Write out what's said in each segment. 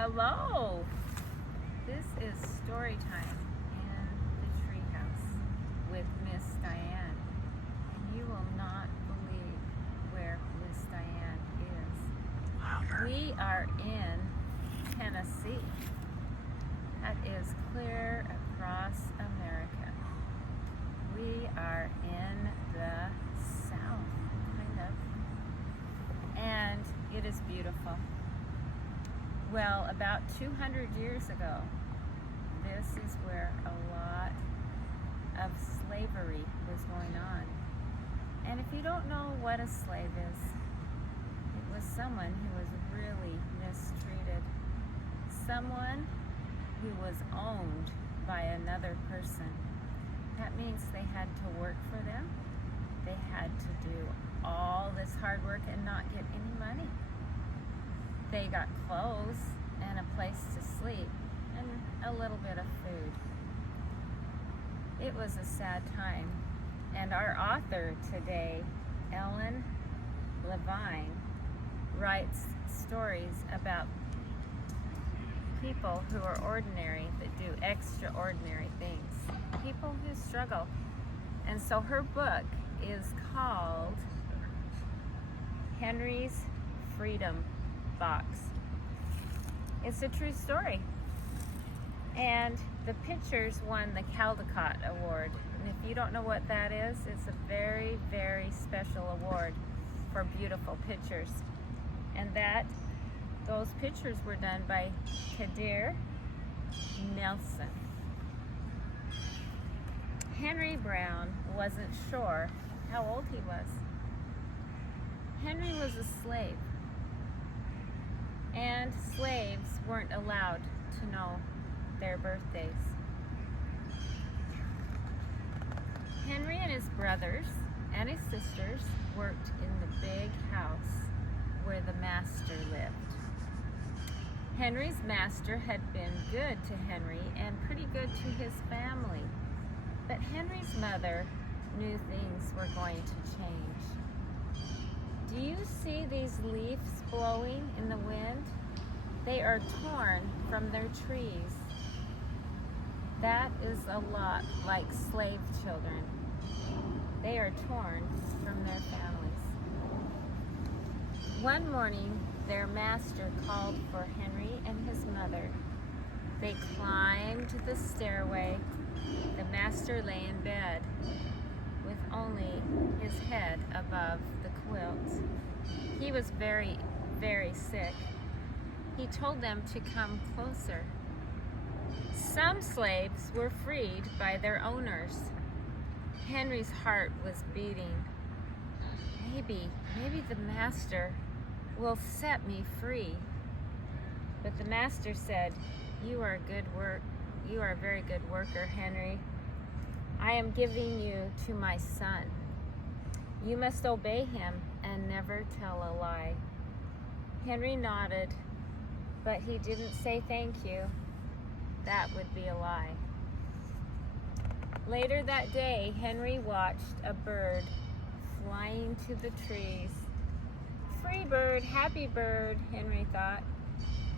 Hello! This is story time in the treehouse with Miss Diane. And you will not believe where Miss Diane is. We are in Tennessee. That is clear across America. We are in the South, kind of. And it is beautiful. Well, about 200 years ago, this is where a lot of slavery was going on. And if you don't know what a slave is, it was someone who was really mistreated. Someone who was owned by another person. That means they had to work for them. They had to do all this hard work and not get any money. They got clothes and a place to sleep and a little bit of food. It was a sad time. And our author today, Ellen Levine, writes stories about people who are ordinary that do extraordinary things. People who struggle. And so her book is called Henry's Freedom Box. It's a true story. And the pictures won the Caldecott Award. And if you don't know what that is, it's a very, very special award for beautiful pictures. And those pictures were done by Kadir Nelson. Henry Brown wasn't sure how old he was. Henry was a slave. And slaves weren't allowed to know their birthdays. Henry and his brothers and his sisters worked in the big house where the master lived. Henry's master had been good to Henry and pretty good to his family. But Henry's mother knew things were going to change. Do you see these leaves blowing in the wind? They are torn from their trees. That is a lot like slave children. They are torn from their families. One morning, their master called for Henry and his mother. They climbed the stairway. The master lay in bed with only his head above the quilt. He was very, very sick. He told them to come closer. Some slaves were freed by their owners. Henry's heart was beating. Maybe the master will set me free. But the master said, You are a very good worker, Henry. I am giving you to my son. You must obey him and never tell a lie. Henry nodded, but he didn't say thank you. That would be a lie. Later that day, Henry watched a bird flying to the trees. Free bird, happy bird, Henry thought.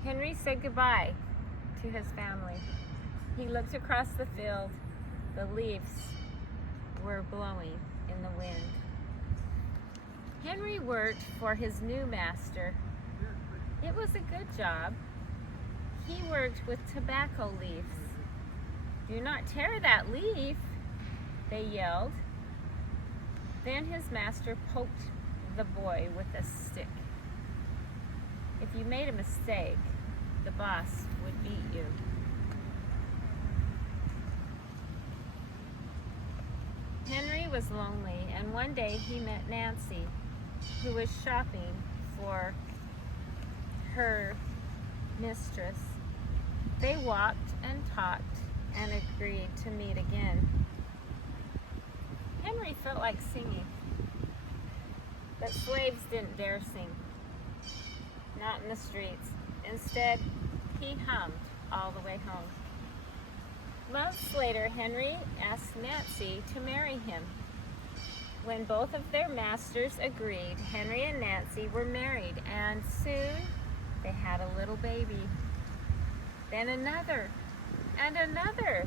Henry said goodbye to his family. He looked across the field. The leaves were blowing in the wind. Henry worked for his new master. It was a good job. He worked with tobacco leaves. Do not tear that leaf, they yelled. Then his master poked the boy with a stick. If you made a mistake, the boss would beat you. Henry was lonely, and one day he met Nancy, who was shopping for her mistress. They walked and talked and agreed to meet again. Henry felt like singing, but slaves didn't dare sing, not in the streets. Instead, he hummed all the way home. Months later, Henry asked Nancy to marry him. When both of their masters agreed, Henry and Nancy were married, and soon they had a little baby. then another, and another.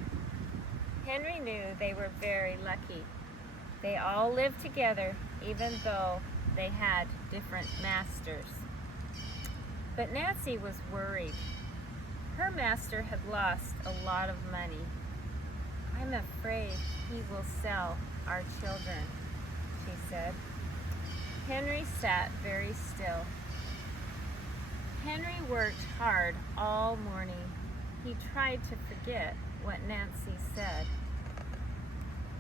Henry knew they were very lucky. They all lived together, even though they had different masters. But Nancy was worried. Her master had lost a lot of money. "I'm afraid he will sell our children," she said. Henry sat very still. Henry worked hard all morning. He tried to forget what Nancy said.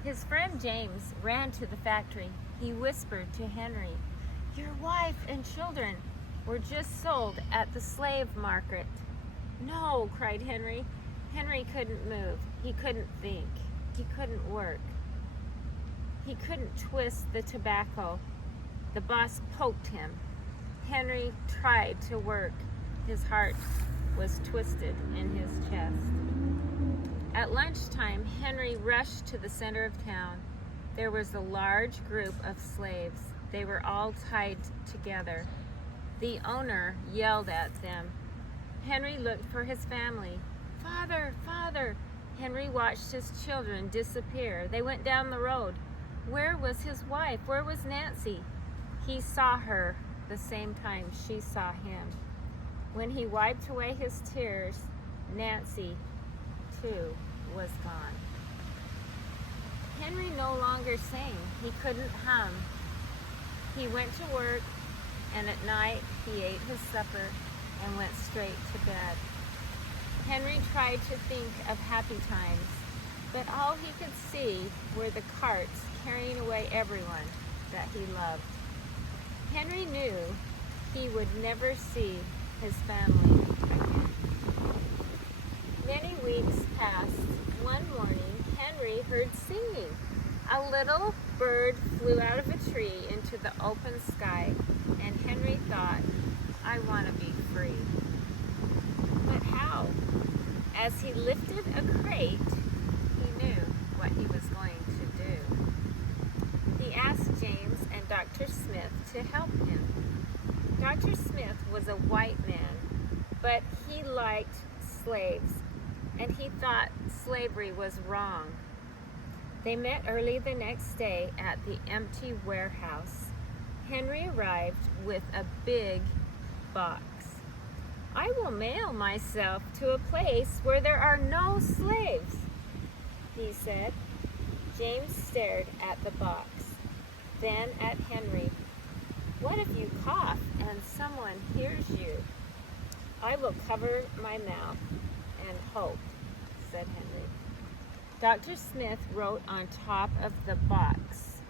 His friend James ran to the factory. He whispered to Henry, "Your wife and children were just sold at the slave market." "No," cried Henry. Henry couldn't move. He couldn't think. He couldn't work. He couldn't twist the tobacco. The boss poked him. Henry tried to work. His heart was twisted in his chest. At lunchtime, Henry rushed to the center of town. There was a large group of slaves. They were all tied together. The owner yelled at them. Henry looked for his family. "Father, Father!" Henry watched his children disappear. They went down the road. Where was his wife? Where was Nancy? He saw her the same time she saw him. When he wiped away his tears, Nancy, too, was gone. Henry no longer sang. He couldn't hum. He went to work, and at night he ate his supper and went straight to bed. Henry tried to think of happy times, but all he could see were the carts carrying away everyone that he loved. Henry knew he would never see his family again. Many weeks passed. One morning, Henry heard singing. A little bird flew out of a tree into the open sky, and Henry thought, "I want to be free." But how? As he lifted a crate, he knew what he was going to do. He asked James and Dr. Smith to help him. Dr. Smith was a white man, but he liked slaves, and he thought slavery was wrong. They met early the next day at the empty warehouse. Henry arrived with a big box. "I will mail myself to a place where there are no slaves," he said. James stared at the box, then at Henry. "What if you cough and someone hears you?" "I will cover my mouth and hope," said Henry. Dr. Smith wrote on top of the box,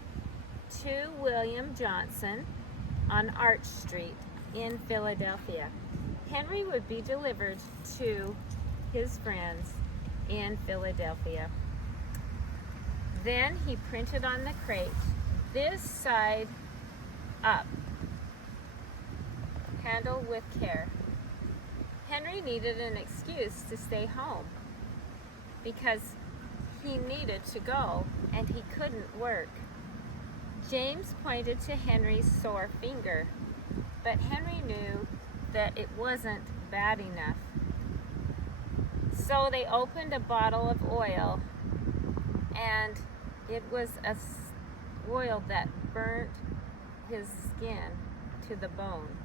"To William Johnson on Arch Street in Philadelphia." Henry would be delivered to his friends in Philadelphia. Then he printed on the crate, "This side up. Handle with care." Henry needed an excuse to stay home because he needed to go and he couldn't work. James pointed to Henry's sore finger, but Henry knew that it wasn't bad enough. So they opened a bottle of oil, and it was oil that burnt his skin to the bone.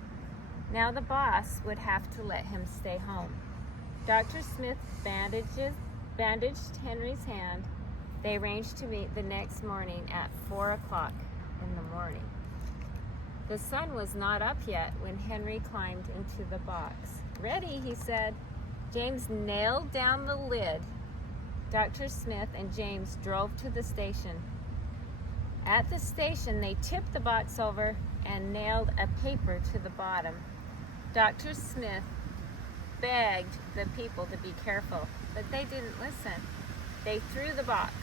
Now the boss would have to let him stay home. Dr. Smith bandaged Henry's hand. They arranged to meet the next morning at 4 o'clock in the morning. The sun was not up yet when Henry climbed into the box. "Ready," he said. James nailed down the lid. Dr. Smith and James drove to the station. At the station, they tipped the box over and nailed a paper to the bottom. Dr. Smith begged the people to be careful, but they didn't listen. They threw the box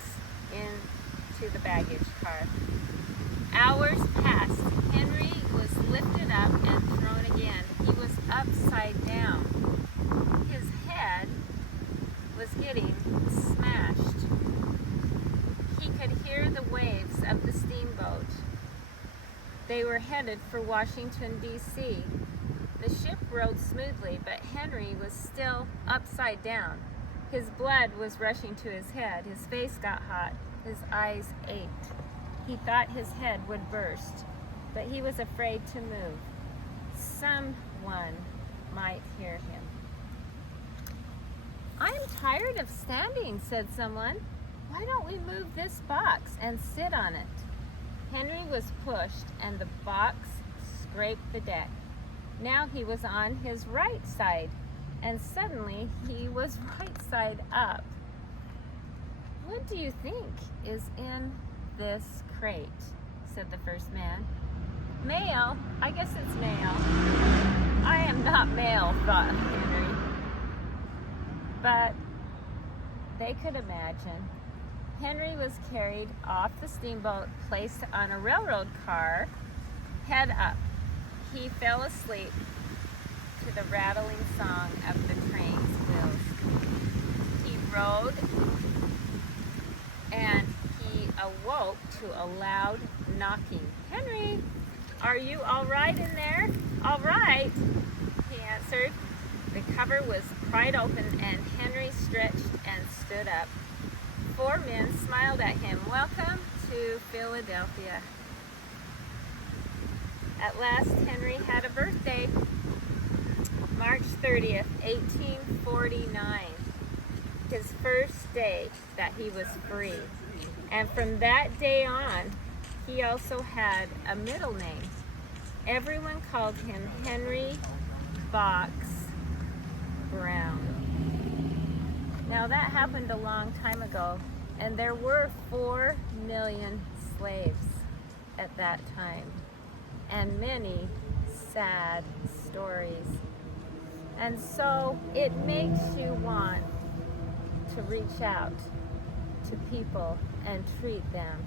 into the baggage car. Hours passed. Henry was lifted up and thrown again. He was upside down. His head was getting smashed. He could hear the waves of the steamboat. They were headed for Washington, D.C. The ship rode smoothly, but Henry was still upside down. His blood was rushing to his head. His face got hot. His eyes ached. He thought his head would burst, but he was afraid to move. Someone might hear him. "I am tired of standing," said someone. "Why don't we move this box and sit on it?" Henry was pushed, and the box scraped the deck. Now he was on his right side, and suddenly he was right side up. "What do you think is in this crate?" said the first man. "Mail. I guess it's mail." "I am not mail," thought Henry. But they could imagine. Henry was carried off the steamboat, placed on a railroad car, head up. He fell asleep to the rattling song of the train's wheels. He rode, and he awoke to a loud knocking. "Henry, are you all right in there?" "All right," he answered. The cover was pried open, and Henry stretched and stood up. 4 men smiled at him. "Welcome to Philadelphia." At last, Henry had a birthday. March 30th, 1849. His first day that he was free. And from that day on, he also had a middle name. Everyone called him Henry Box Brown. Now that happened a long time ago, and there were 4 million slaves at that time, and many sad stories. And so it makes you want to reach out to people and treat them